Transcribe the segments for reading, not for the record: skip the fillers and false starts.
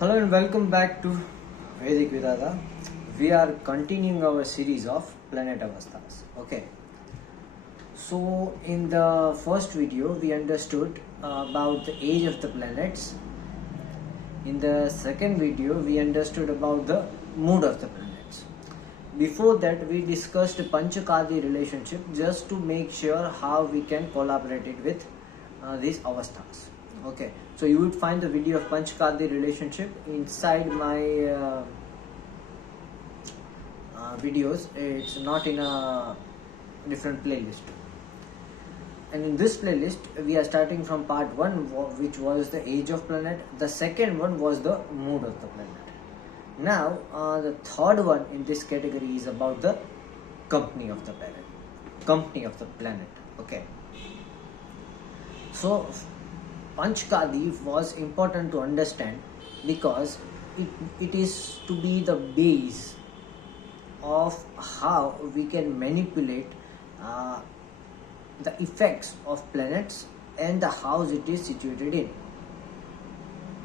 Hello and welcome back to Vedic Vedada. We are continuing our series of planet Avasthas. Okay. So in the first video we understood about the age of the planets. In the second video we understood about the mood of the planets. Before that we discussed the Panchakadi relationship just to make sure how we can collaborate it with these Avasthas. Okay, so you would find the video of Panchakadi relationship inside my videos. It's not in a different playlist. And in this playlist, we are starting from part 1, which was the age of planet. The second one was the mood of the planet. Now, the third one in this category is about the company of the planet. Okay. So, Panchakadi was important to understand because it is to be the base of how we can manipulate the effects of planets and the house it is situated in.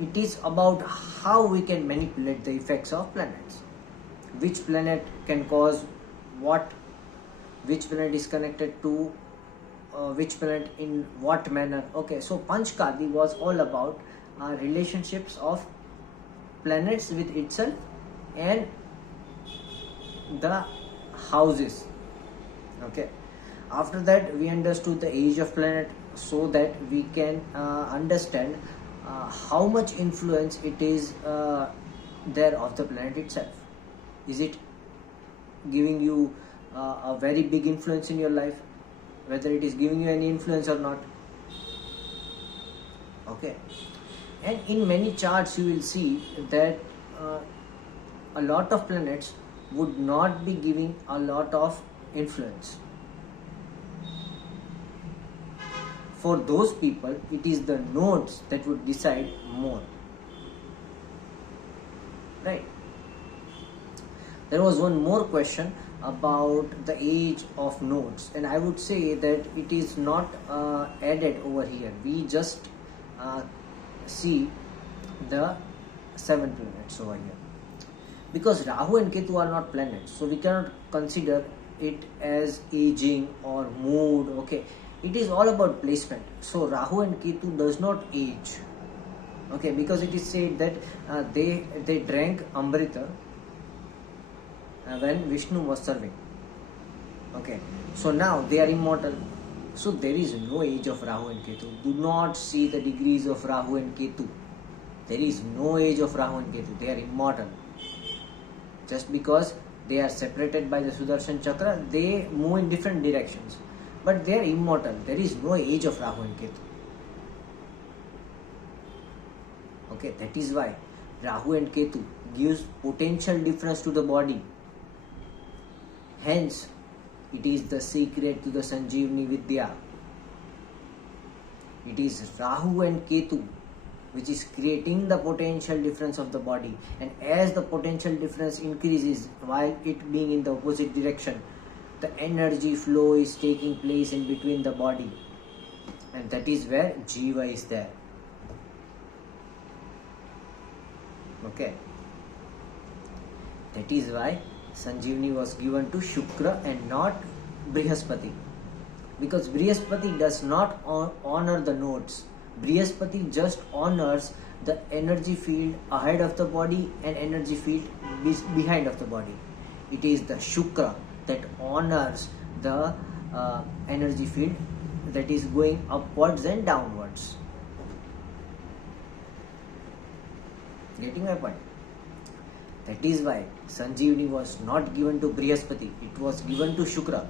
It is about how we can manipulate the effects of planets. Which planet can cause what, which planet is connected to which planet in what manner. Okay, so Panchakadi was all about relationships of planets with itself and the houses. Okay, after that we understood the age of planet so that we can understand how much influence it is there of the planet itself. Is it giving you a very big influence in your life, whether it is giving you any influence or not. Okay, and in many charts you will see that a lot of planets would not be giving a lot of influence. For those people, it is the nodes that would decide more. Right? There was one more question about the age of nodes, and I would say that it is not added over here. We just see the 7 planets over here, because Rahu and Ketu are not planets, so we cannot consider it as aging or mood. Okay, it is all about placement. So Rahu and Ketu does not age. Okay, because it is said that they drank Amrita when Vishnu was serving. Okay, so now they are immortal. So there is no age of Rahu and Ketu. Do not see the degrees of Rahu and Ketu. There is no age of Rahu and Ketu. They are immortal. Just because they are separated by the Sudarshan Chakra, they move in different directions. But they are immortal. There is no age of Rahu and Ketu. Okay, that is why Rahu and Ketu gives potential difference to the body. Hence, it is the secret to the Sanjeevani Vidya. It is Rahu and Ketu which is creating the potential difference of the body. And as the potential difference increases while it being in the opposite direction, the energy flow is taking place in between the body. And that is where Jiva is there. Okay. That is why Sanjeevani was given to Shukra and not Brihaspati, because Brihaspati does not honor the nodes. Brihaspati just honors the energy field ahead of the body and energy field behind of the body. It is the Shukra that honors the energy field that is going upwards and downwards. Getting my point? That is why Sanjeevani was not given to Brihaspati, it was given to Shukra,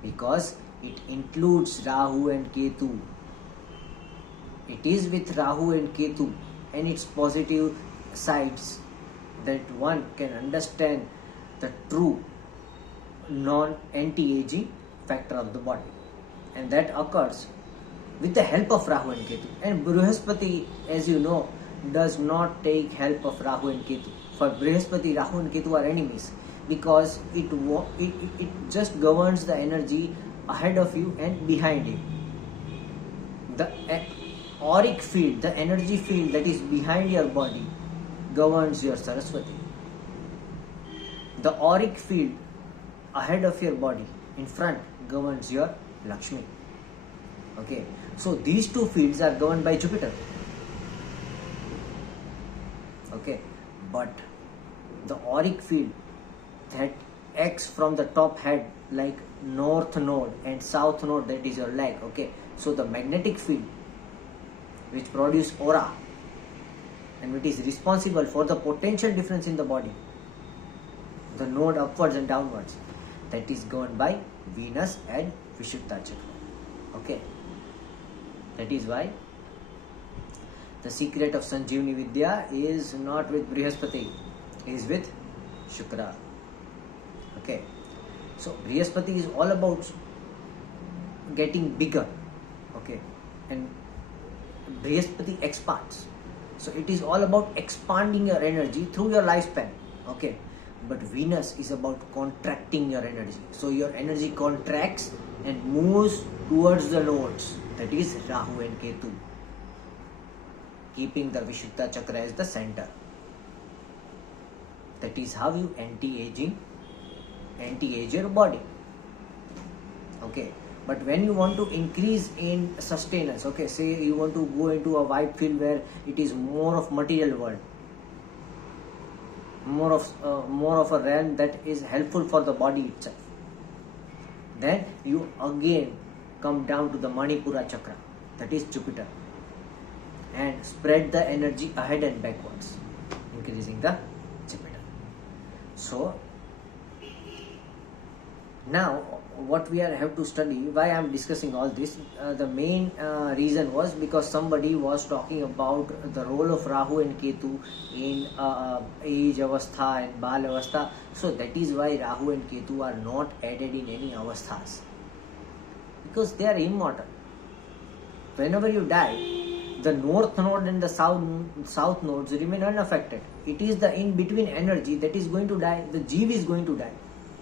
because it includes Rahu and Ketu. It is with Rahu and Ketu and its positive sides that one can understand the true non-anti-aging factor of the body. And that occurs with the help of Rahu and Ketu. And Brihaspati, as you know, does not take help of Rahu and Ketu. For Brihaspati, Rahu and Ketu are enemies, because it just governs the energy ahead of you and behind you. The auric field, the energy field that is behind your body, governs your Saraswati. The auric field ahead of your body, in front, governs your Lakshmi. Okay, so these two fields are governed by Jupiter. Okay, but the auric field that acts from the top head, like north node and south node, that is your leg. Okay, so the magnetic field which produce aura and which is responsible for the potential difference in the body, the node upwards and downwards, that is governed by Venus and Vishuddha Chakra. Okay, that is why the secret of Sanjeevani Vidya is not with Brihaspati, is with Shukra. Okay, so Brihaspati is all about getting bigger. Okay, and Brihaspati expands. So it is all about expanding your energy through your lifespan. Okay, but Venus is about contracting your energy. So your energy contracts and moves towards the nodes, that is Rahu and Ketu, keeping the Vishuddha Chakra as the center. That is how you anti-age your body. Okay, but when you want to increase in sustenance, okay, say you want to go into a wide field where it is more of material world, more of a realm that is helpful for the body itself, then you again come down to the Manipura Chakra, that is Jupiter, and spread the energy ahead and backwards, increasing the Jupiter. So now what we have to study, why I am discussing all this, the main reason was because somebody was talking about the role of Rahu and Ketu in age Avastha and Bal Avastha. So that is why Rahu and Ketu are not added in any Avasthas, because they are immortal. Whenever you die, the north node and the south nodes remain unaffected. It is the in-between energy that is going to die. The Jeev is going to die.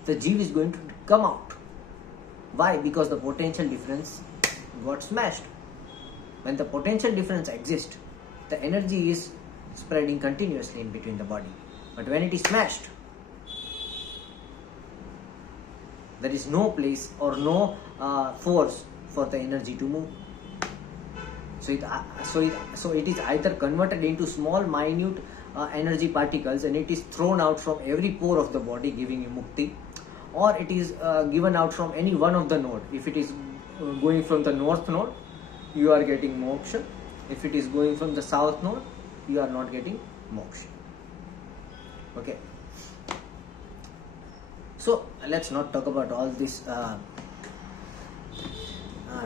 The Jeev is going to come out. Why? Because the potential difference got smashed. When the potential difference exists, the energy is spreading continuously in between the body. But when it is smashed, there is no place or no force for the energy to move. So it is either converted into small, minute energy particles, and it is thrown out from every pore of the body, giving you mukti, or it is given out from any one of the node. If it is going from the north node, you are getting moksha. If it is going from the south node, you are not getting moksha. Okay. So let's not talk about all this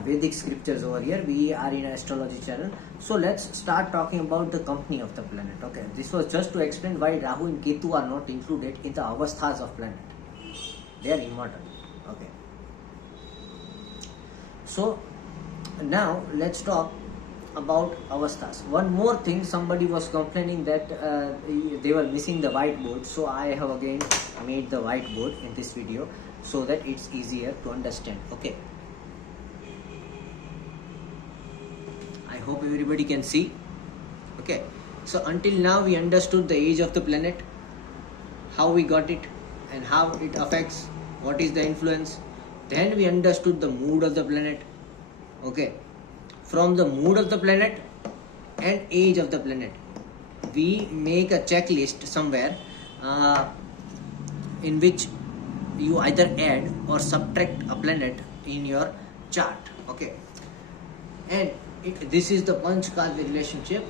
Vedic scriptures over here. We are in an astrology channel. So let's start talking about the company of the planet. Okay, this was just to explain why Rahu and Ketu are not included in the avasthas of planet. They are immortal. Okay. So now let's talk about avasthas. One more thing, somebody was complaining that they were missing the whiteboard. So I have again made the whiteboard in this video so that it's easier to understand. Okay. I hope everybody can see. Okay, so until now we understood the age of the planet, how we got it and how it affects, what is the influence. Then we understood the mood of the planet. Okay, from the mood of the planet and age of the planet, we make a checklist somewhere in which you either add or subtract a planet in your chart. Okay, and this is the Panchkarya relationship,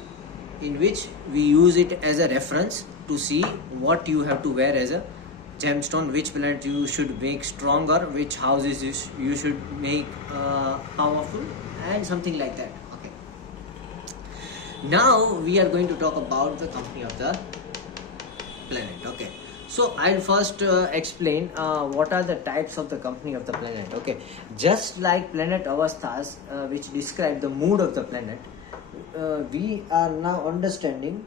in which we use it as a reference to see what you have to wear as a gemstone, which planet you should make stronger, which houses you should make powerful, and something like that. Okay. Now we are going to talk about the company of the planet. Okay. So I'll first explain what are the types of the company of the planet. Okay, just like planet avasthas, which describe the mood of the planet, we are now understanding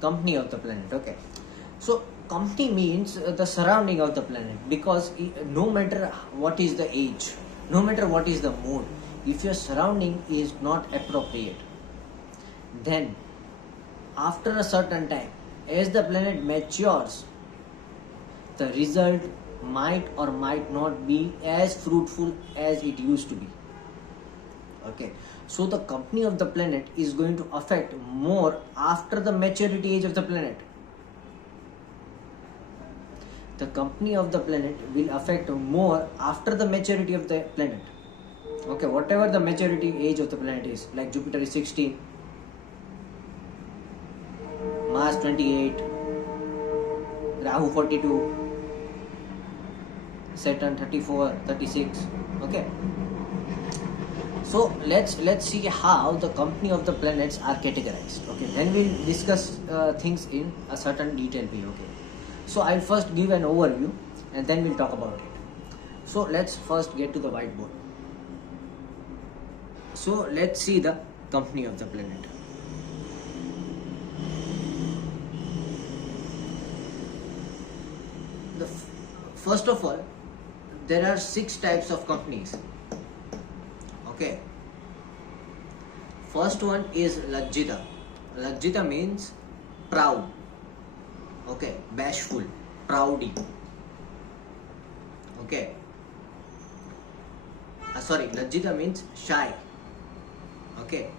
company of the planet. Okay, so company means the surrounding of the planet, because no matter what is the age, no matter what is the mood, If your surrounding is not appropriate, then after a certain time, as the planet matures, the result might or might not be as fruitful as it used to be. Okay, so the company of the planet is going to affect more after the maturity age of the planet. The company of the planet will affect more after the maturity of the planet. Okay, whatever the maturity age of the planet is, like Jupiter is 16, Mars 28, Rahu 42, Saturn 34, 36. Okay, so let's see how the company of the planets are categorized. Okay, then we'll discuss things in a certain detail way. Okay, so I'll first give an overview and then we'll talk about it. So let's first get to the whiteboard. So let's see the company of the planet. First of all, there are 6 types of companies. Okay. First one is Lajjita. Lajjita means proud. Okay, bashful, proudy. Okay. Lajjita means shy. Okay.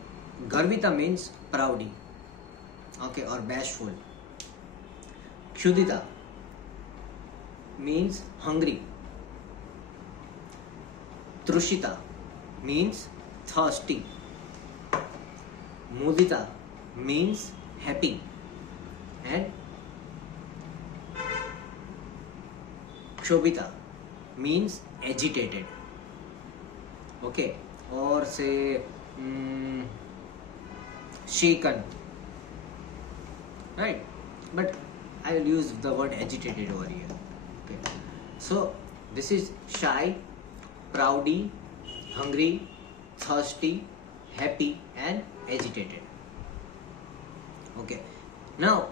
Garvita means proudy. Okay, or bashful. Kshudita means hungry. Trushita means thirsty. Mudita means happy. And Kshobhita means agitated. Okay, or say shaken. Right, but I will use the word agitated over here. Okay, so this is shy, proudy, hungry, thirsty, happy and agitated. Okay, now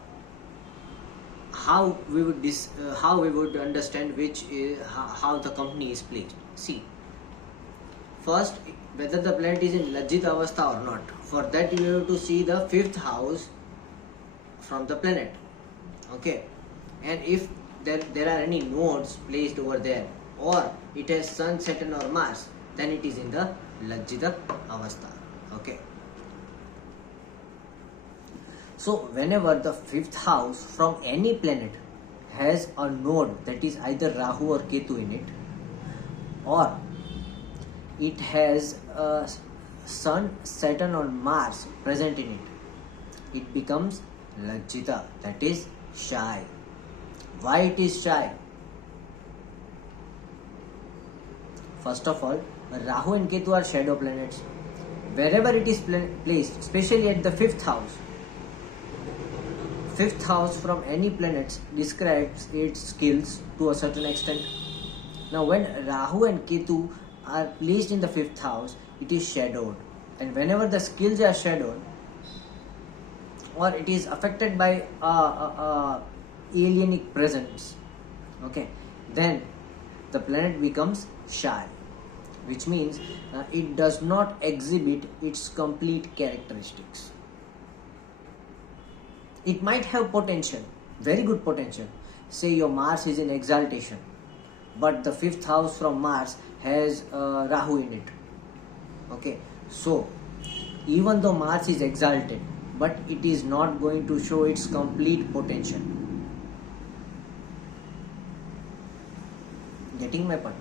how we would understand which is how the company is placed. See, first, whether the planet is in Lajjita Avastha or not. For that you have to see the 5th house from the planet. Okay, and if there are any nodes placed over there, or it has Sun, Saturn or Mars, then it is in the Lajjita Avastha. Okay, so whenever the 5th house from any planet has a node that is either Rahu or Ketu in it, or it has Sun, Saturn or Mars present in it, it becomes Lajjita, that is shy. Why it is shy? First of all, Rahu and Ketu are shadow planets. Wherever it is placed, especially at the 5th house, 5th house from any planet describes its skills to a certain extent. Now when Rahu and Ketu are placed in the 5th house, it is shadowed, and whenever the skills are shadowed or it is affected by alienic presence, okay, then the planet becomes shy, which means it does not exhibit its complete characteristics. It might have potential, very good potential. Say your Mars is in exaltation, but the 5th house from Mars has Rahu in it. Okay, so even though Mars is exalted, but it is not going to show its complete potential. Getting my point?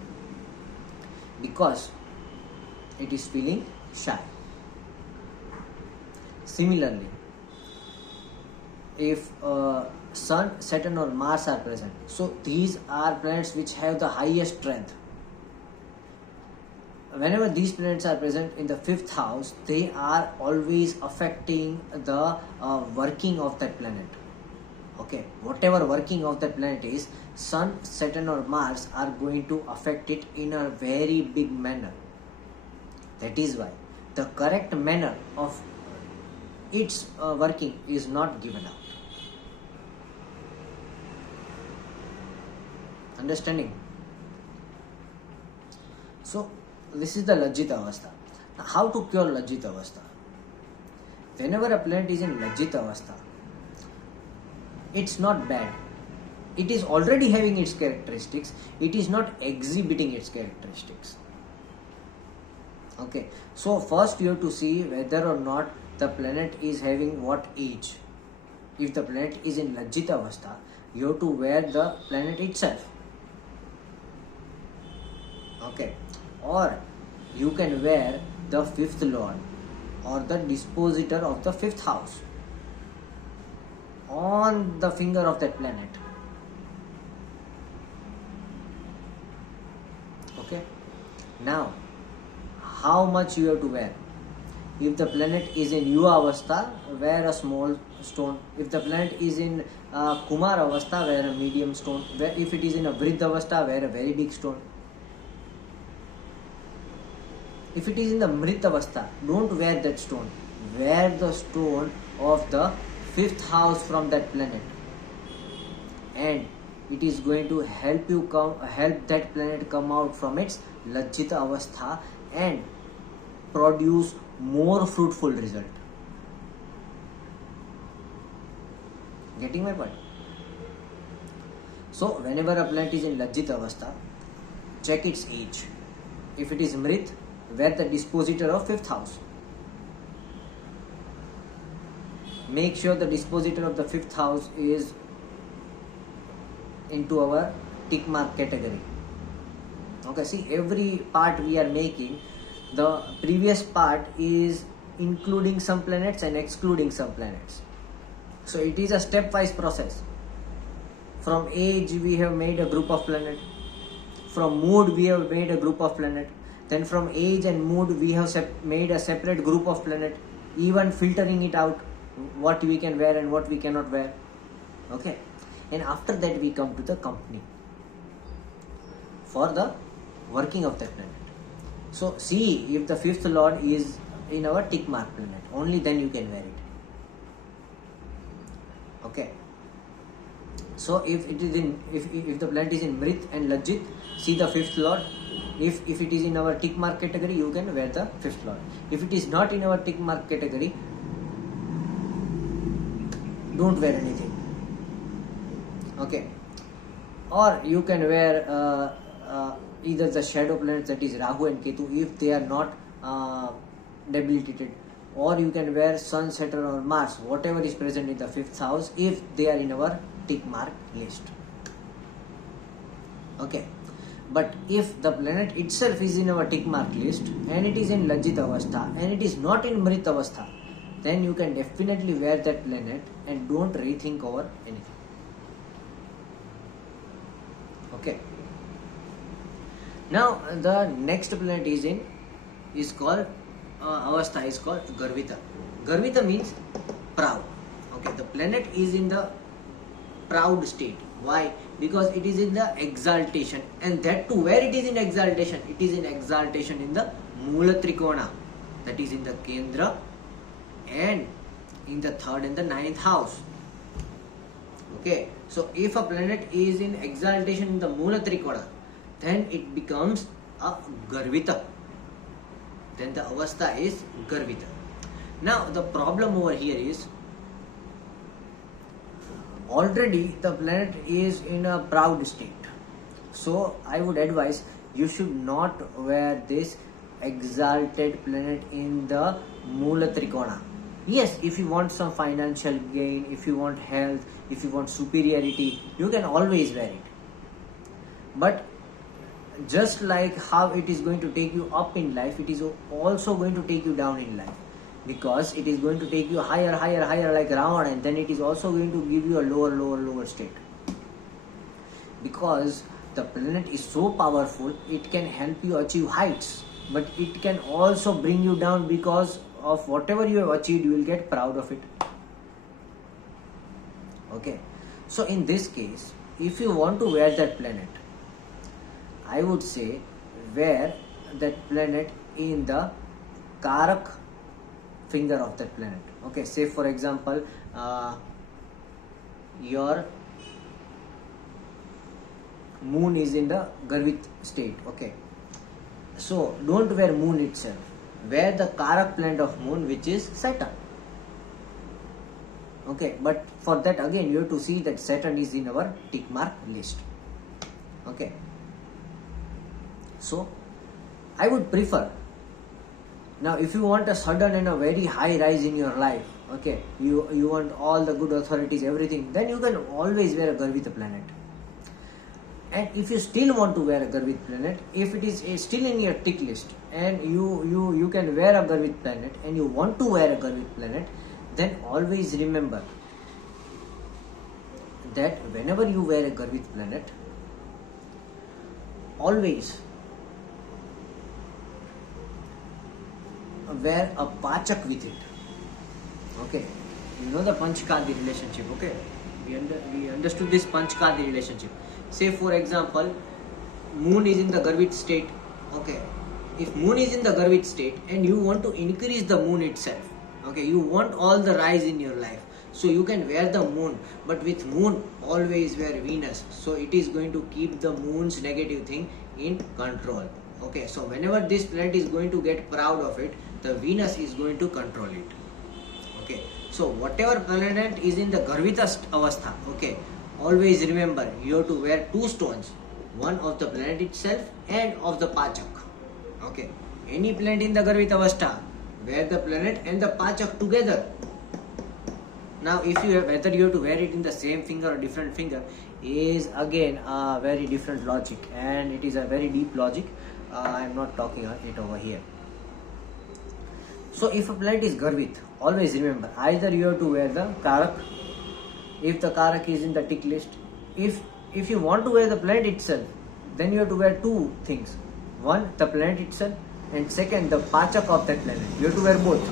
Because it is feeling shy. Similarly, if Sun, Saturn or Mars are present, so these are planets which have the highest strength. Whenever these planets are present in the 5th house, they are always affecting the working of that planet. Okay, whatever working of that planet is, Sun, Saturn or Mars are going to affect it in a very big manner. That is why the correct manner of its working is not given out. Understanding? So this is the Lajjita Avastha. How to cure Lajjita Avastha? Whenever a planet is in Lajjita Avastha, it's not bad. It is already having its characteristics. It is not exhibiting its characteristics. Okay. So first you have to see whether or not the planet is having what age. If the planet is in Lajjita Avastha, you have to wear the planet itself. Okay. Or you can wear the fifth lord or the dispositor of the fifth house on the finger of that planet. Okay. Now, how much you have to wear? If the planet is in Yuva Avastha, wear a small stone. If the planet is in Kumar Avastha, wear a medium stone. If it is in a Vriddha Avastha, wear a very big stone. If it is in the Mrit Avastha, don't wear that stone. Wear the stone of the fifth house from that planet. And it is going to help that planet come out from its Lajjita Avastha and produce more fruitful result. Getting my point? So whenever a planet is in Lajjita Avastha, check its age. If it is Mrit, wear the dispositor of fifth house. Make sure the dispositor of the fifth house is into our tick mark category. Okay, see, every part we are making, the previous part is including some planets and excluding some planets. So it is a stepwise process. From age we have made a group of planet. From mood we have made a group of planet. Then from age and mood we have made a separate group of planet, even filtering it out, what we can wear and what we cannot wear. Okay. And after that we come to the company for the working of that planet. So see if the fifth lord is in our tick mark planet, only then you can wear it. Okay. So if it is in if the planet is in Mrit and Lajjit, see the fifth lord. If it is in our tick mark category, you can wear the fifth lord. If it is not in our tick mark category, don't wear anything. Okay. Or you can wear either the shadow planets, that is Rahu and Ketu, if they are not debilitated, or you can wear Sun, Saturn or Mars, whatever is present in the fifth house, if they are in our tick mark list. Okay. But if the planet itself is in our tick mark list and it is in Lajjita Avastha and it is not in Mrit Avastha, then you can definitely wear that planet and don't rethink over anything. Okay. Now the next planet is called Avastha is called Garvita. Garvita means proud. Okay, the planet is in the proud state. Why? Because it is in the exaltation, and that too, where it is in exaltation? It is in exaltation in the Mula Trikona, that is in the Kendra and in the third and the ninth house. Okay, so if a planet is in exaltation in the Mula Trikona, then it becomes a Garvita. Then the Avastha is Garvita. Now the problem over here is, already the planet is in a proud state. So I would advise you should not wear this exalted planet in the Mula Trikona. Yes, if you want some financial gain, if you want health, if you want superiority, you can always wear it. But just like how it is going to take you up in life, it is also going to take you down in life. Because it is going to take you higher like Ravana, and then it is also going to give you a lower state. Because the planet is so powerful, it can help you achieve heights, but it can also bring you down, because of whatever you have achieved, you will get proud of it. Okay. So in this case, if you want to wear that planet, I would say wear that planet in the Karak finger of that planet. Okay, say for example, your moon is in the Garvit state. Okay, so don't wear moon itself, where the Karak planet of moon, which is Saturn. Okay, but for that again you have to see that Saturn is in our tick mark list. Okay, so I would prefer, now if you want a sudden and a very high rise in your life, okay, you want all the good authorities, everything, then you can always wear a Garvita planet. And if you still want to wear a Garvita planet, if it is still in your tick list and you can wear a Garvita planet and you want to wear a Garvita planet, then always remember that whenever you wear a Garvita planet, always wear a Pachak with it. Okay, you know the Panchkadi relationship. Okay, we understood this Panchkadi relationship. Say for example, moon is in the Garvita state. Okay, if moon is in the Garvita state and you want to increase the moon itself, okay, you want all the rise in your life, so you can wear the moon, but with moon always wear Venus, so it is going to keep the moon's negative thing in control. Okay, so whenever this planet is going to get proud of it, the Venus is going to control it. Okay, so whatever planet is in the Garvita Avastha, okay, always remember you have to wear two stones, one of the planet itself and of the Pachak. Okay, any planet in the Garvita Avastha, wear the planet and the Pachak together. Now if you have, whether you have to wear it in the same finger or different finger is again a very different logic, and it is a very deep logic. I am not talking it over here. So if a planet is Garvit, always remember either you have to wear the Karak, if the Karak is in the tick list. If you want to wear the planet itself, then you have to wear two things. One, the planet itself, and second, the Pachak of that planet. You have to wear both.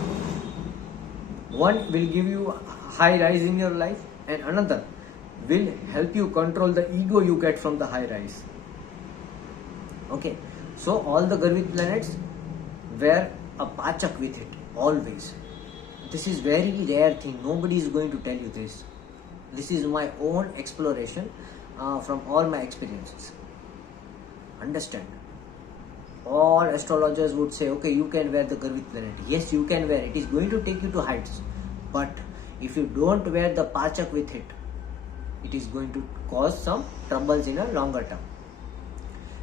One will give you high rise in your life, and another will help you control the ego you get from the high rise. Okay, so all the Garvit planets wear a Pachak with it, always. This is very rare thing, nobody is going to tell you this. This is my own exploration from all my experiences. Understand? All astrologers would say, okay, you can wear the Garvit planet. Yes, you can wear it. It is going to take you to heights. But if you don't wear the Pachak with it, it is going to cause some troubles in a longer term.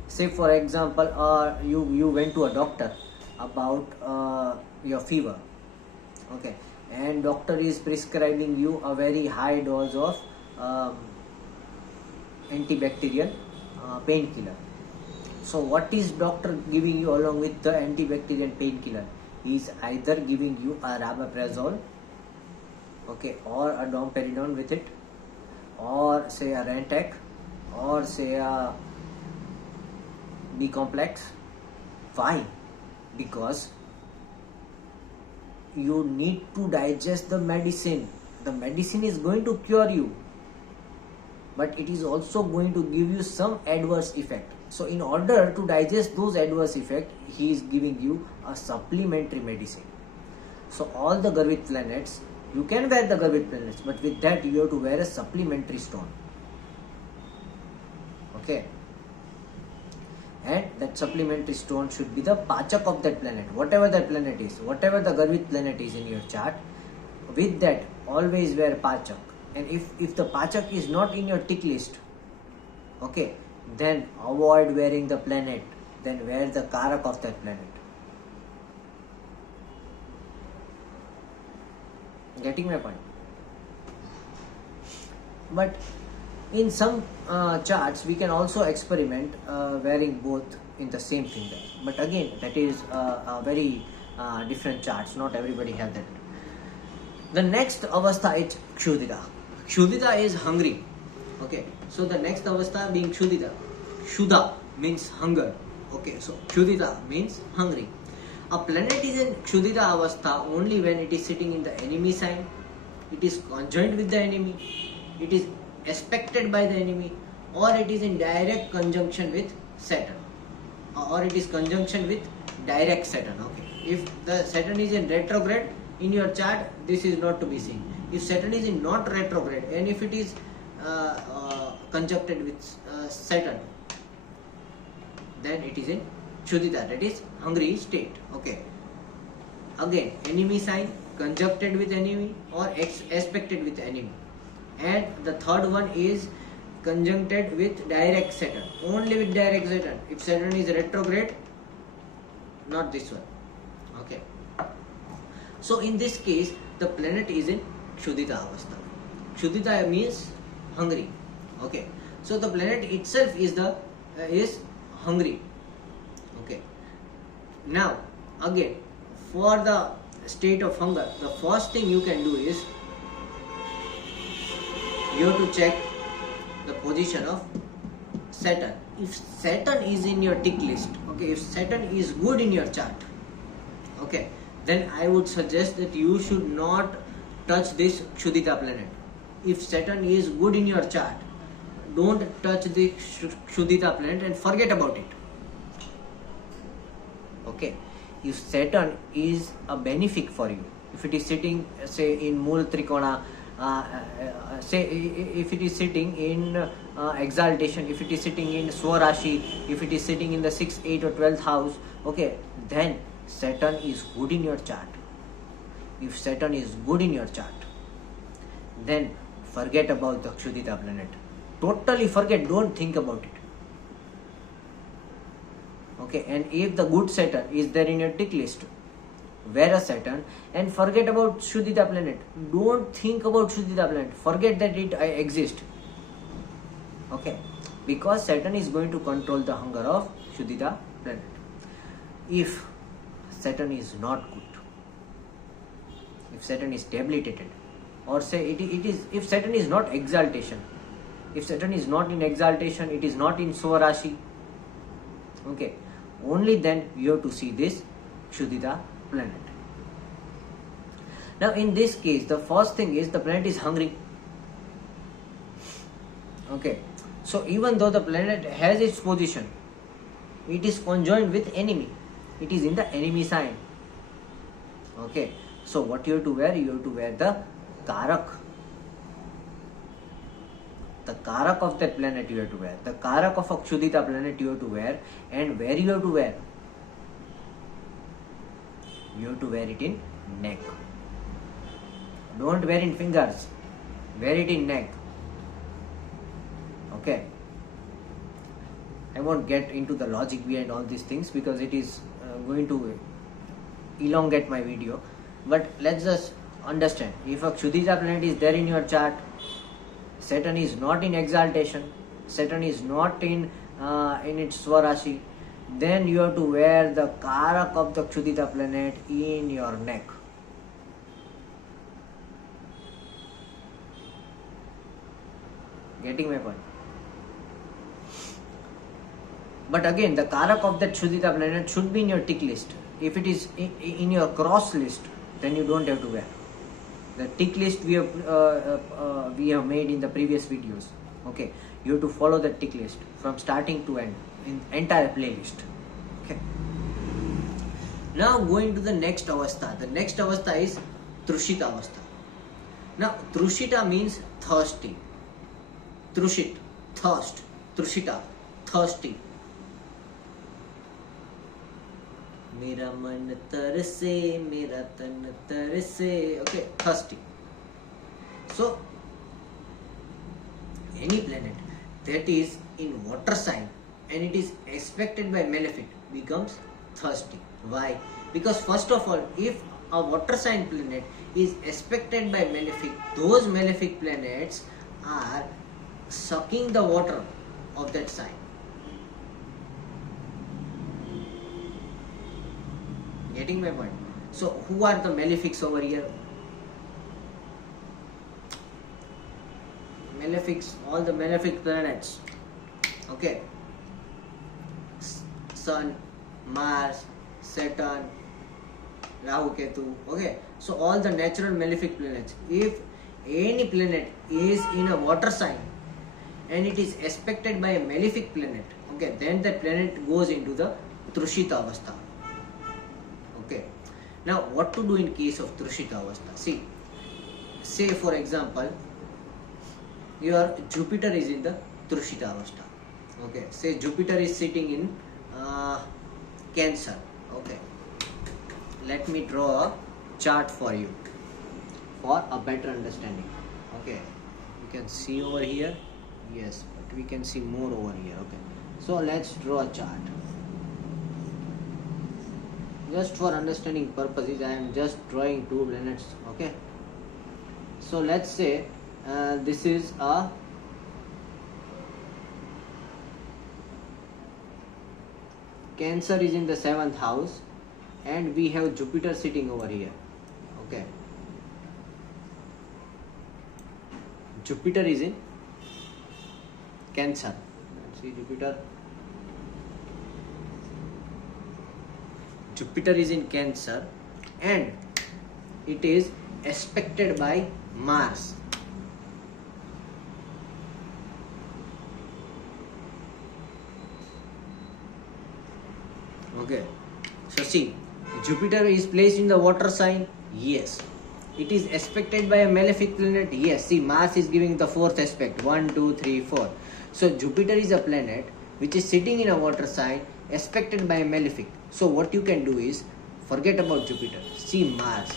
Say for example, you went to a doctor about your fever. Okay, and doctor is prescribing you a very high dose of antibacterial painkiller. So what is doctor giving you along with the antibacterial painkiller? He is either giving you a rabaprazole, okay, or a domperidone with it, or say a Rantac, or say a B complex. Why? Because you need to digest the medicine. The medicine is going to cure you, but it is also going to give you some adverse effect. So in order to digest those adverse effects, he is giving you a supplementary medicine. So all the Garvit planets, you can wear the Garvit planets, but with that you have to wear a supplementary stone. Okay, and that supplementary stone should be the Pachak of that planet, whatever that planet is, whatever the Garvit planet is in your chart. With that, always wear Pachak. And if the Pachak is not in your tick list, okay, then avoid wearing the planet, then wear the Karak of that planet. Getting my point? But in some charts, we can also experiment wearing both in the same finger. But again, that is a very different charts. Not everybody has that. The next avastha is Kshudita. Kshudita is hungry. Okay, so the next avastha being Kshudita. Kshuda means hunger. Okay, so Kshudita means hungry. A planet is in Kshudita avastha only when it is sitting in the enemy sign, it is conjoined with the enemy, it is aspected by the enemy, or it is in direct conjunction with Saturn, or it is conjunction with direct Saturn. Okay, if the Saturn is in retrograde in your chart, this is not to be seen. If Saturn is in not retrograde, and if it is conjuncted with Saturn, then it is in Kshudita, that is hungry state. Okay, again enemy sign, conjuncted with enemy, or aspected with enemy. And the third one is conjuncted with direct Saturn, only with direct Saturn. If Saturn is retrograde, not this one. Okay. So in this case, the planet is in Kshudita Avastha. Kshudita means hungry. Okay. So the planet itself is hungry. Okay. Now again, for the state of hunger, the first thing you can do is you have to check the position of Saturn. If Saturn is in your tick list, okay, if Saturn is good in your chart, okay, then I would suggest that you should not touch this Kshudita planet. If Saturn is good in your chart, don't touch the Kshudita planet and forget about it. Okay. If Saturn is a benefic for you, if it is sitting, say, in Mool Trikona, say if it is sitting in exaltation, if it is sitting in Swarashi, if it is sitting in the 6th, 8th or 12th house, okay, then Saturn is good in your chart. If Saturn is good in your chart, then forget about the Kshudita planet. Totally forget, don't think about it. Okay, and if the good Saturn is there in your tick list, wear a Saturn and forget about Kshudita planet. Don't think about Kshudita planet. Forget that it exists. Okay, because Saturn is going to control the hunger of Kshudita planet. If Saturn is not good, if Saturn is debilitated, or say it is, if Saturn is not exaltation, if Saturn is not in exaltation, it is not in Swarashi, okay, only then you have to see this Kshudita planet. Now in this case, the first thing is the planet is hungry. Okay, so even though the planet has its position, it is conjoined with enemy. It is in the enemy sign. Okay, so what you have to wear? You have to wear the Karak. The Karak of that planet you have to wear. The Karak of a Kshudita planet you have to wear. And where you have to wear? You have to wear it in neck. Don't wear in fingers. Wear it in neck. Okay. I won't get into the logic behind all these things because it is going to elongate my video. But let's just understand. If a Kshudita planet is there in your chart, Saturn is not in exaltation, Saturn is not in its Swarashi, then you have to wear the Karak of the Kshudita planet in your neck. Getting my point? But again, the Karak of that Kshudita planet should be in your tick list. If it is in your cross list, then you don't have to wear. The tick list we have made in the previous videos. Okay, you have to follow the tick list from starting to end in entire playlist. Okay. Now going to the next avastha. The next avastha is Trushita avastha. Now Trushita means thirsty. Trushit, thirst. Trushita, thirsty. मेरा मन तरसे, मेरा तन तरसे. Okay, thirsty. So, any planet that is in water sign and it is aspected by malefic becomes thirsty. Why? Because first of all, if a water sign planet is aspected by malefic, those malefic planets are sucking the water of that sign. Getting my point? So who are the malefics over here? Malefics, all the malefic planets. Okay. Sun, Mars, Saturn, Rahu, Ketu. Okay. So all the natural malefic planets. If any planet is in a water sign and it is aspected by a malefic planet, okay, then that planet goes into the Trushita avastha. Okay. Now, what to do in case of Trushita avastha? See, say for example, your Jupiter is in the Trushita avastha. Okay. Say Jupiter is sitting in Cancer. Okay. let me draw a chart for you for a better understanding. Okay, you can see over here. Yes, but we can see more over here. Okay, so let's draw a chart. Just for understanding purposes, I am just drawing two planets. Okay, so let's say this is a Cancer is in the 7th house, and we have Jupiter sitting over here. Okay, Jupiter is in Cancer. Let's see, Jupiter is in Cancer, and it is aspected by Mars. Okay, so see, Jupiter is placed in the water sign. Yes. It is aspected by a malefic planet. Yes. See, Mars is giving the fourth aspect. 1, 2, 3, 4. So Jupiter is a planet which is sitting in a water sign, aspected by a malefic. So what you can do is forget about Jupiter. See Mars.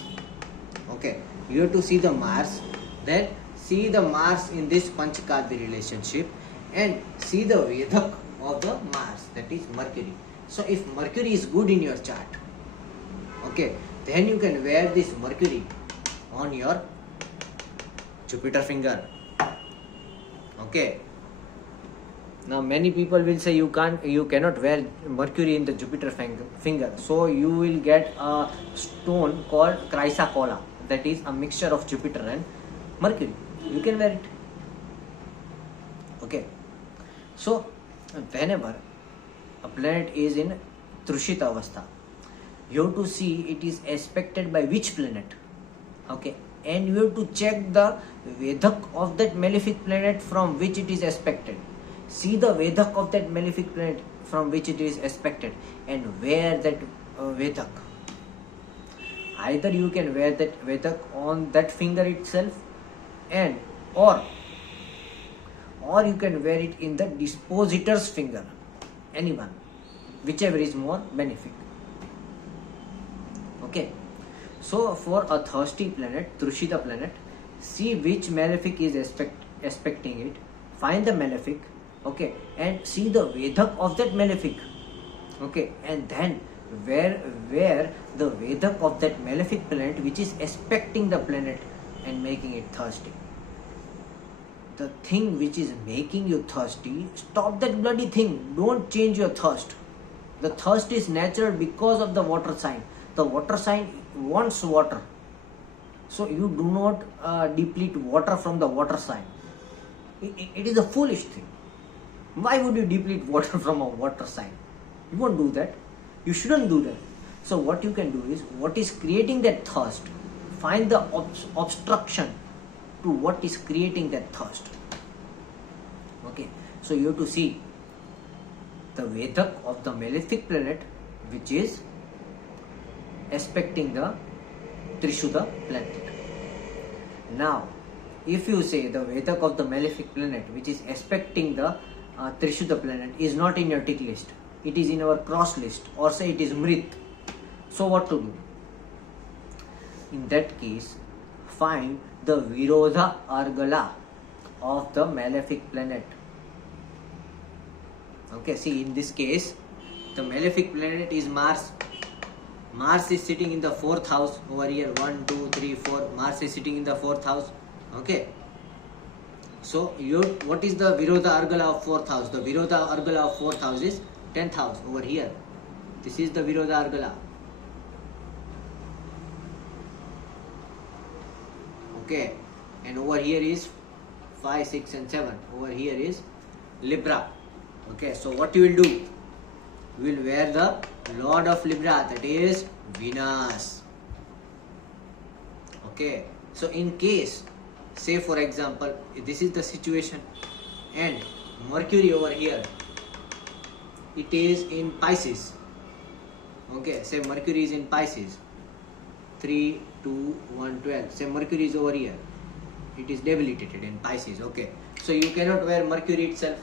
Okay. You have to see the Mars. Then see the Mars in this Panchakadya relationship, and see the Vedak of the Mars, that is Mercury. So if Mercury is good in your chart, okay, then you can wear this Mercury on your Jupiter finger. Okay. Now many people will say you cannot wear Mercury in the Jupiter finger. So you will get a stone called chrysocolla, that is a mixture of Jupiter and Mercury. You can wear it. Okay. So whenever a planet is in Trushita Avastha, you have to see it is aspected by which planet. Okay, and you have to check the Vedak of that malefic planet from which it is aspected. See the Vedak of that malefic planet from which it is aspected, and wear that Vedak. Either you can wear that Vedak on that finger itself, and or you can wear it in the dispositor's finger. Anyone, whichever is more benefic. Okay, so for a thirsty planet, Trushita planet, see which malefic is aspecting it, find the malefic, okay, and see the Vedak of that malefic, okay, and then wear the Vedak of that malefic planet which is aspecting the planet and making it thirsty. The thing which is making you thirsty, stop that bloody thing. Don't change your thirst. The thirst is natural because of the water sign. The water sign wants water. So you do not deplete water from the water sign. It is a foolish thing. Why would you deplete water from a water sign? You won't do that. You shouldn't do that. So what you can do is, what is creating that thirst, find the obstruction to what is creating that thirst. Okay, so you have to see the Vedak of the malefic planet which is aspecting the Trushita planet. Now, if you say the Vedak of the malefic planet which is aspecting the Trushita planet is not in your tick list, it is in our cross list, or say it is Mrit, so what to do? In that case, find the Virodha Argala of the malefic planet. Okay, see, in this case, the malefic planet is Mars. Mars is sitting in the 4th house over here. 1, 2, 3, 4. Mars is sitting in the 4th house. Okay. So, what is the Virodha Argala of 4th house? The Virodha Argala of 4th house is 10th house over here. This is the Virodha Argala. Okay, and over here is 5, 6 and 7. Over here is Libra. Okay, so what you will do? You will wear the Lord of Libra, that is Venus. Okay, so in case, say for example, this is the situation, and Mercury over here, it is in Pisces. Okay, say Mercury is in Pisces. 3, 2, 1, 12. Say Mercury is over here. It is debilitated in Pisces. Okay. So you cannot wear Mercury itself.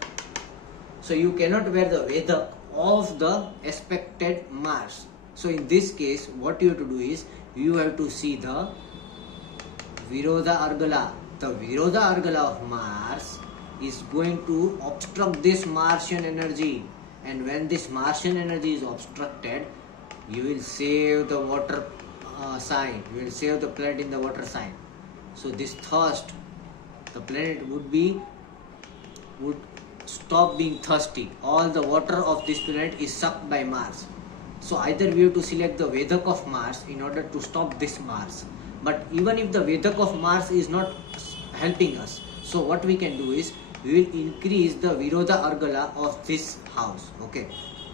So you cannot wear the Vedak of the aspected Mars. So in this case, what you have to do is, you have to see the Virodha Argala. The Virodha Argala of Mars is going to obstruct this Martian energy, and when this Martian energy is obstructed, you will save the water sign, you will save the planet in the water sign. So this thirst, the planet would stop being thirsty. All the water of this planet is sucked by Mars. So either we have to select the Vedak of Mars in order to stop this Mars. But even if the Vedak of Mars is not helping us, so what we can do is, we will increase the Virodha Argala of this house. Okay,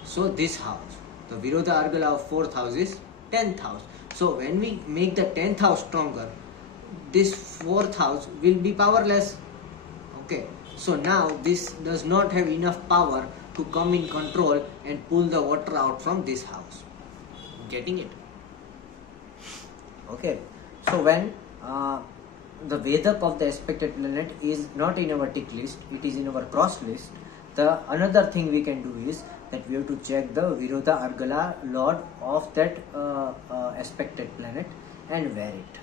so this house, the Virodha Argala of 4th house is 10th house. So when we make the 10th house stronger, this 4th house will be powerless. Okay, so now this does not have enough power to come in control and pull the water out from this house. Getting it? Okay, so when the Vedak of the aspected planet is not in our tick list, it is in our cross list, the another thing we can do is that we have to check the Virodha Argala lord of that aspected planet and wear it.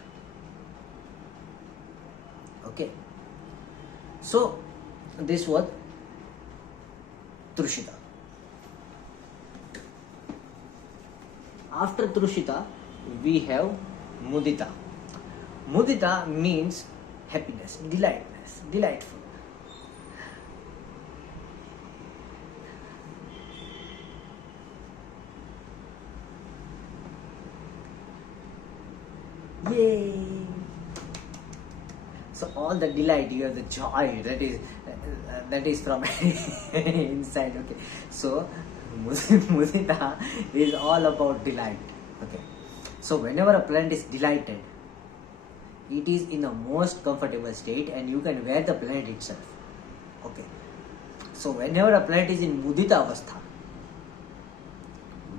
Okay, so this was Trushita. After Trushita, we have Mudita. Mudita means happiness, delightful. Yay! So all the delight, you have the joy that is from inside. Okay, so Mudita is all about delight. Okay, so whenever a plant is delighted, it is in the most comfortable state and you can wear the planet itself. Okay, so whenever a planet is in Mudita Avastha,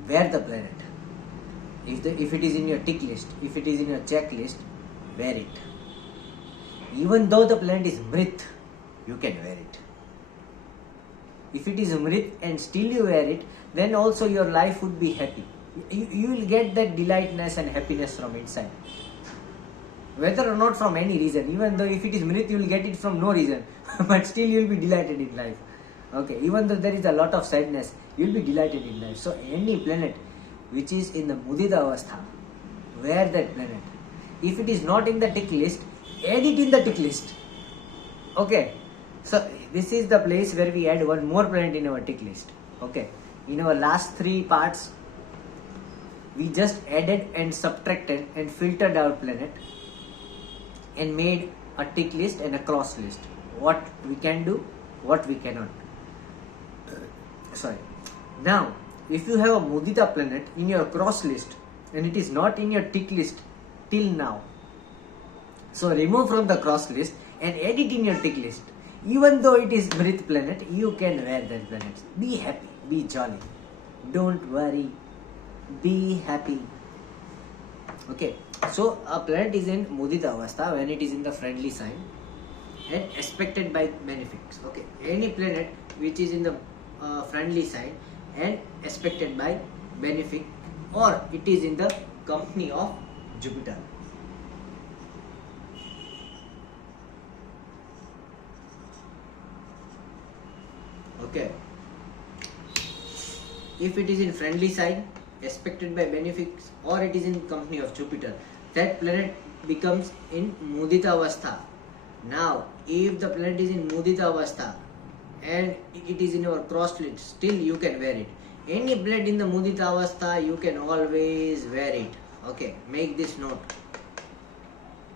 wear the planet. If it is in your tick list, if it is in your checklist, wear it. Even though the planet is Mrit, you can wear it. If it is Mrit and still you wear it, then also your life would be happy. You will get that delightness and happiness from inside. Whether or not from any reason, even though if it is Mrit, you will get it from no reason, but still you will be delighted in life. Okay, even though there is a lot of sadness, you will be delighted in life. So any planet which is in the Mudita Avastha, wear that planet. If it is not in the tick list, add it in the tick list. Okay, so this is the place where we add one more planet in our tick list. Okay, in our last 3 parts, we just added and subtracted and filtered our planet and made a tick list and a cross list. What we can do, what we cannot. Sorry. Now, if you have a Mudita planet in your cross list and it is not in your tick list till now, so remove from the cross list and add it in your tick list. Even though it is Mrit planet, you can wear that planet. Be happy, be jolly. Don't worry. Be happy. Okay, so a planet is in Mudita Avastha when it is in the friendly sign and aspected by benefics. Okay, any planet which is in the friendly sign and aspected by benefic, or it is in the company of Jupiter. Okay, if it is in friendly sign, aspected by benefics, or it is in company of Jupiter, that planet becomes in Mudita Avastha. Now, if the planet is in Mudita Avastha and it is in our cross list, still you can wear it. Any planet in the Mudita Avastha, you can always wear it. Okay, make this note.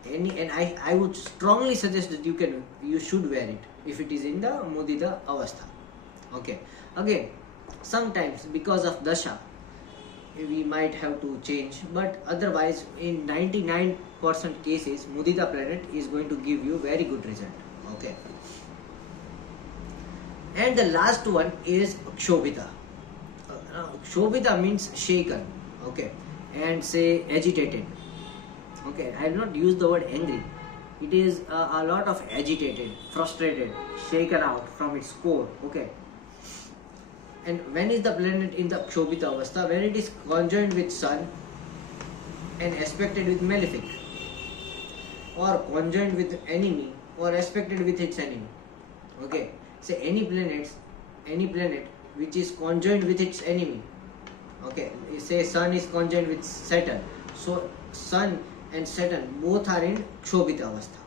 And I would strongly suggest that you should wear it if it is in the Mudita Avastha. Okay, again, sometimes because of Dasha, we might have to change, but otherwise in 99% cases, Mudita planet is going to give you very good result. Okay, and the last one is Kshobhita. Kshobhita means shaken, okay, and say agitated. Okay, I will not use the word angry. It is a lot of agitated, frustrated, shaken out from its core. Okay, And when is the planet in the Kshobhita Avastha? When it is conjoined with Sun and aspected with malefic, or conjoined with enemy, or aspected with its enemy. Okay, say any planet which is conjoined with its enemy. Okay, say Sun is conjoined with Saturn, so Sun and Saturn both are in Kshobhita Avastha.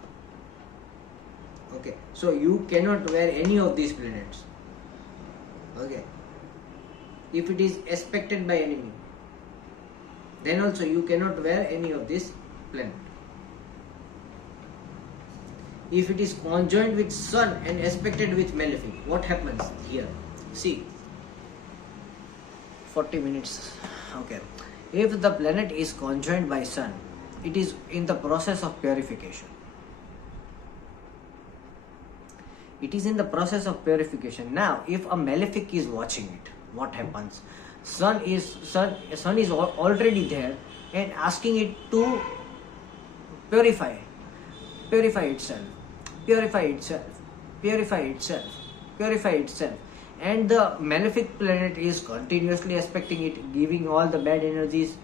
Okay, so you cannot wear any of these planets. Okay, if it is aspected by enemy, then also you cannot wear any of this planet. If it is conjoined with Sun and aspected with malefic, what happens here? See, 40 minutes. Okay, if the planet is conjoined by Sun, it is in the process of purification. It is in the process of purification. Now, if a malefic is watching it, what happens? Sun is already there and asking it to purify itself, and the malefic planet is continuously aspecting it, giving all the bad energies,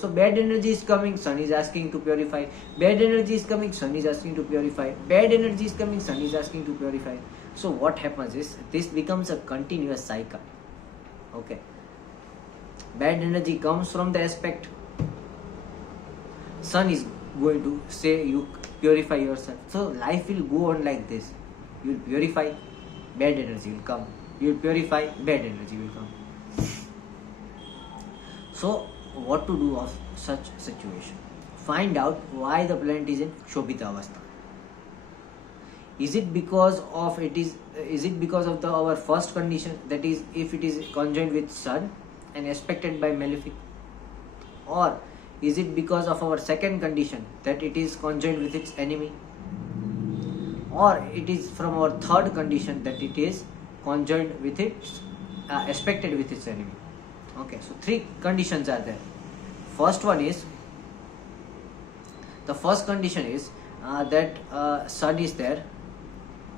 so bad energy is coming, Sun is asking to purify, bad energy is coming, Sun is asking to purify, bad energy is coming, Sun is asking to purify. So what happens is, this becomes a continuous cycle. Okay, bad energy comes from the aspect, Sun is going to say you purify yourself. So life will go on like this. You will purify, bad energy will come. You will purify, bad energy will come. So what to do of such situation? Find out why the planet is in Kshobhita Avastha. Is it because of our first condition, that is, if it is conjoined with Sun and aspected by malefic, or is it because of our second condition, that it is conjoined with its enemy, or it is from our third condition, that it is conjoined with its aspected with its enemy? Okay, so three conditions are there. The first condition is that Sun is there,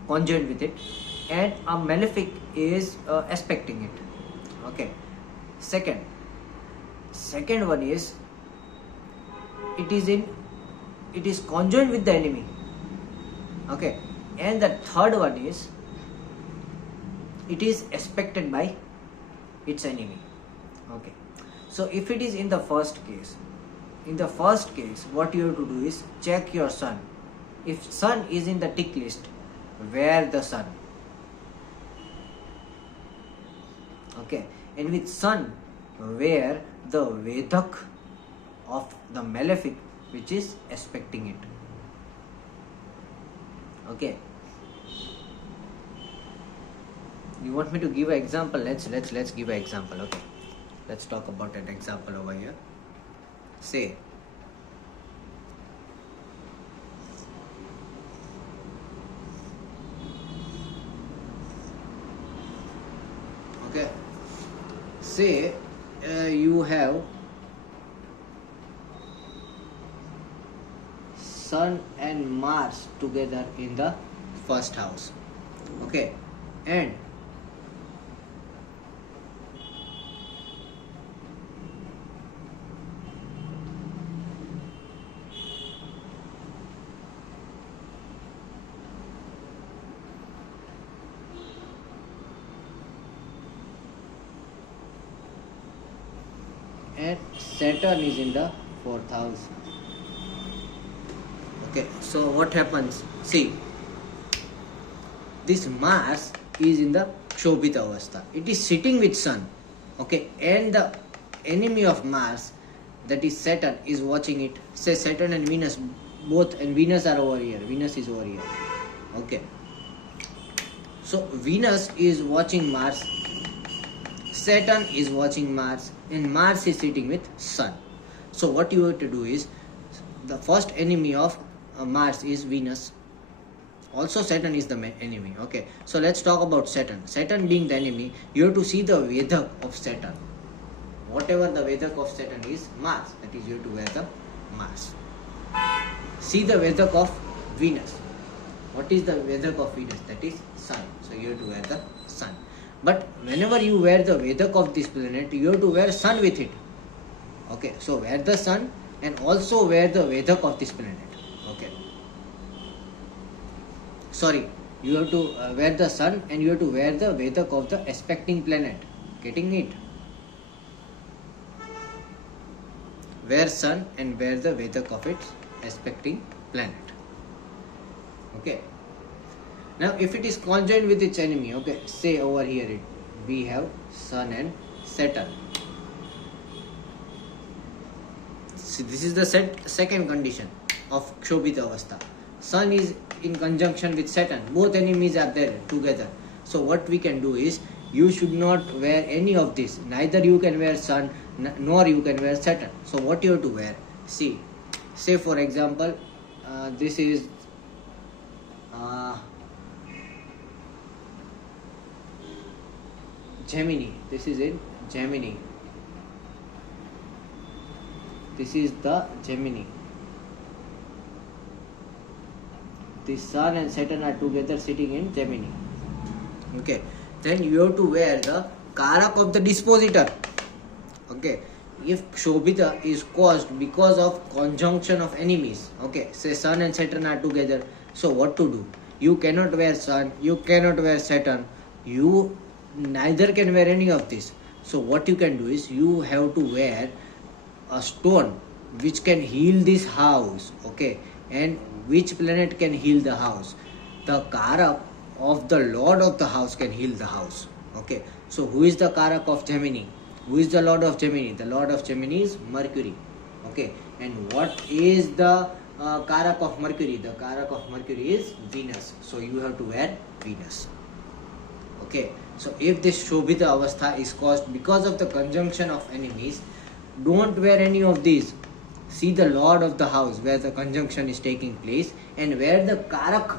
conjoined with it, and a malefic is aspecting it. Okay, second one is it is conjoined with the enemy. Okay, and the third one is it is aspected by its enemy. Okay, so if it is in the first case, what you have to do is check your Sun. If Sun is in the tick list, wear the Sun. Okay, and with Sun, wear the Vedak of the malefic which is aspecting it. Okay, you want me to give an example? Let's give an example. Okay, let's talk about an example over here. Say, okay, say you have Sun and Mars together in the first house. Okay, and Saturn is in the fourth house. Okay, so what happens? See, this Mars is in the Kshobhita Avastha. It is sitting with Sun. Okay, and the enemy of Mars, that is Saturn, is watching it. Say Saturn and Venus both, and Venus are over here. Venus is over here. Okay, so Venus is watching Mars, Saturn is watching Mars, and Mars is sitting with Sun. So what you have to do is, the first enemy of Mars is Venus. Also Saturn is the enemy. Okay, so let's talk about Saturn. Saturn being the enemy, you have to see the Vedak of Saturn. Whatever the Vedak of Saturn is, Mars, that is you have to wear the Mars. See the Vedak of Venus. What is the Vedak of Venus? That is Sun. So you have to wear the Sun. But whenever you wear the Vedak of this planet, you have to wear sun with it. Okay, so wear the sun and also wear the Vedak of this planet. Okay. Sorry, you have to wear the sun and you have to wear the Vedak of the aspecting planet. Getting it? Wear sun and wear the Vedak of its aspecting planet. Okay. Now if it is conjoined with its enemy, okay, say over here we have Sun and Saturn. See, this is the second condition of Kshobhita Avastha. Sun is in conjunction with Saturn. Both enemies are there together. So what we can do is, you should not wear any of this. Neither you can wear Sun nor you can wear Saturn. So what you have to wear? See, say for example, this is Gemini. This is in Gemini. This is the Gemini. The Sun and Saturn are together sitting in Gemini. Okay. Then you have to wear the Karak of the dispositor. Okay. If Kshobhita is caused because of conjunction of enemies, okay, say Sun and Saturn are together, so what to do? You cannot wear Sun, you cannot wear Saturn, you neither can wear any of this. So what you can do is, you have to wear a stone which can heal this house. Okay. And which planet can heal the house? The Karak of the Lord of the house can heal the house. Okay. So who is the Karak of Gemini? Who is the Lord of Gemini? The Lord of Gemini is Mercury. Okay. And what is the Karak of Mercury? The Karak of Mercury is Venus. So you have to wear Venus. Okay. So if this Kshobhita Avastha is caused because of the conjunction of enemies, don't wear any of these. See the Lord of the house where the conjunction is taking place, and wear the Karak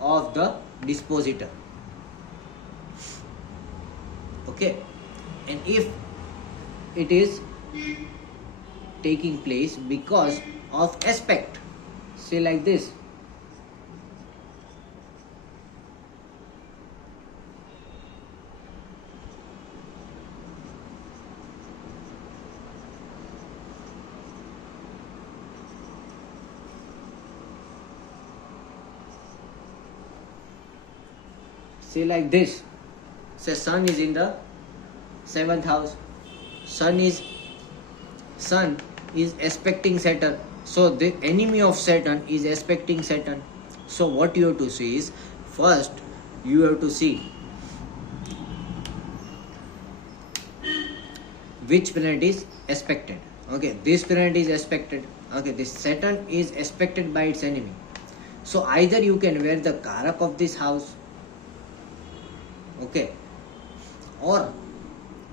of the dispositor. Okay. And if it is taking place because of aspect, say like this. Say like this. Say Sun is in the 7th house. Sun is aspecting Saturn. So the enemy of Saturn is aspecting Saturn. So what you have to see is, first you have to see which planet is aspected. Okay, this planet is aspected. Okay, this Saturn is aspected by its enemy. So either you can wear the Karak of this house, okay, or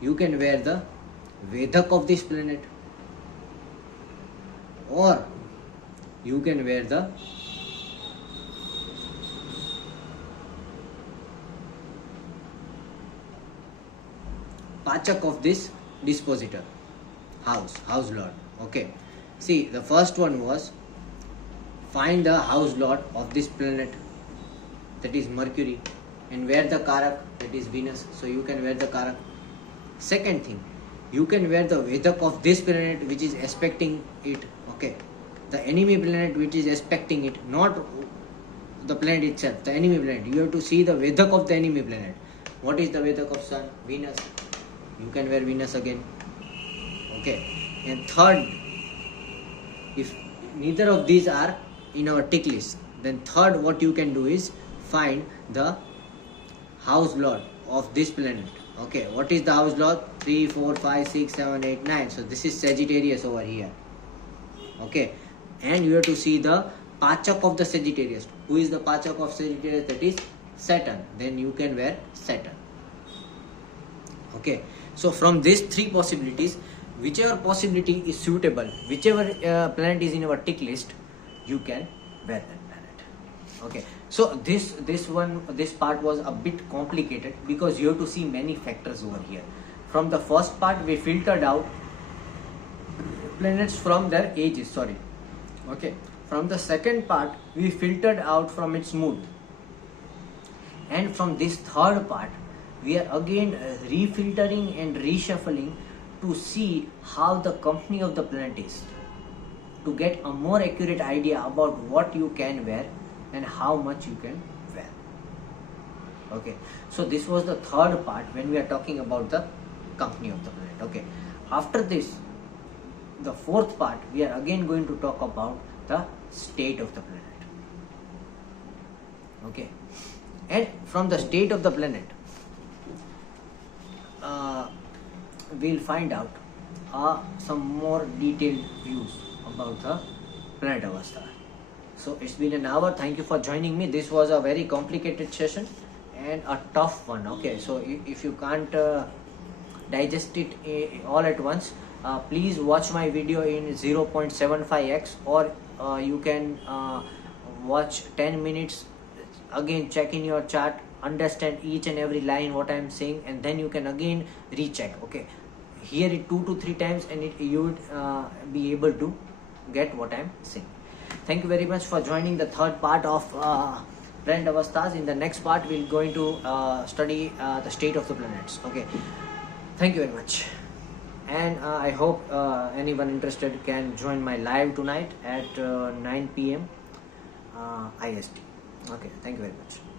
you can wear the Vedak of this planet, or you can wear the Pachak of this dispositor, house lord. Okay, see, the first one was, find the house lord of this planet, that is Mercury, and wear the Karak, that is Venus. So you can wear the Karak. Second thing, you can wear the Vedak of this planet which is aspecting it. Okay, the enemy planet which is aspecting it, not the planet itself, the enemy planet. You have to see the Vedak of the enemy planet. What is the Vedak of Sun? Venus. You can wear Venus again. Okay, and third, if neither of these are in our tick list, then third what you can do is, find the house lord of this planet. Okay, what is the house lord? 3, 4, 5, 6, 7, 8, 9. So this is Sagittarius over here. Okay, and you have to see the Pachak of the Sagittarius. Who is the Pachak of Sagittarius? That is Saturn. Then you can wear Saturn. Okay, so from these three possibilities, whichever possibility is suitable, whichever planet is in our tick list, you can wear that planet. Okay, so this part was a bit complicated because you have to see many factors over here. From the first part, we filtered out planets from their ages. Okay, from the second part, we filtered out from its mood, and from this third part, we are again refiltering and reshuffling to see how the company of the planet is, to get a more accurate idea about what you can wear and how much you can wear. Okay, so this was the third part when we are talking about the company of the planet. Okay, after this, the fourth part, we are again going to talk about the state of the planet. Okay, and from the state of the planet, we'll find out some more detailed views about the planet Avastha. So it's been an hour. Thank you for joining me. This was a very complicated session and a tough one. Okay, so if you can't digest it all at once, please watch my video in 0.75x, or you can watch 10 minutes, again check in your chart, understand each and every line what I am saying, and then you can again recheck. Okay, hear it 2 to 3 times and you would be able to get what I am saying. Thank you very much for joining the third part of planet Avasthas. In the next part, we're going to study the state of the planets. Okay, thank you very much, and I hope anyone interested can join my live tonight at 9 p.m. IST. Okay, thank you very much.